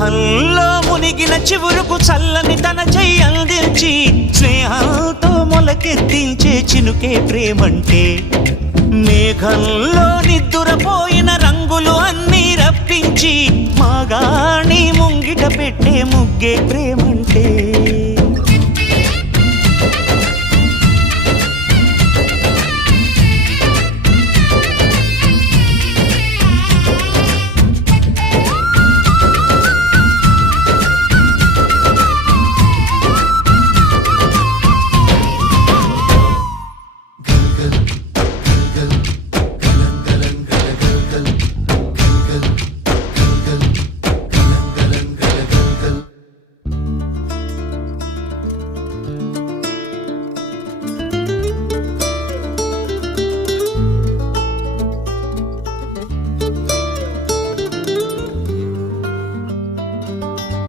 దాహంలో మునిగిన చివురుకు చల్లని తన చెయ్యి అందించి స్నేహంతో మొలకెత్తించే చినుకే ప్రేమంటే. మేఘంలో నిద్దురపోయిన రంగులు అన్నీ రప్పించి మాగాణి ముంగిట పెట్టే ముగ్గే ప్రేమంటే.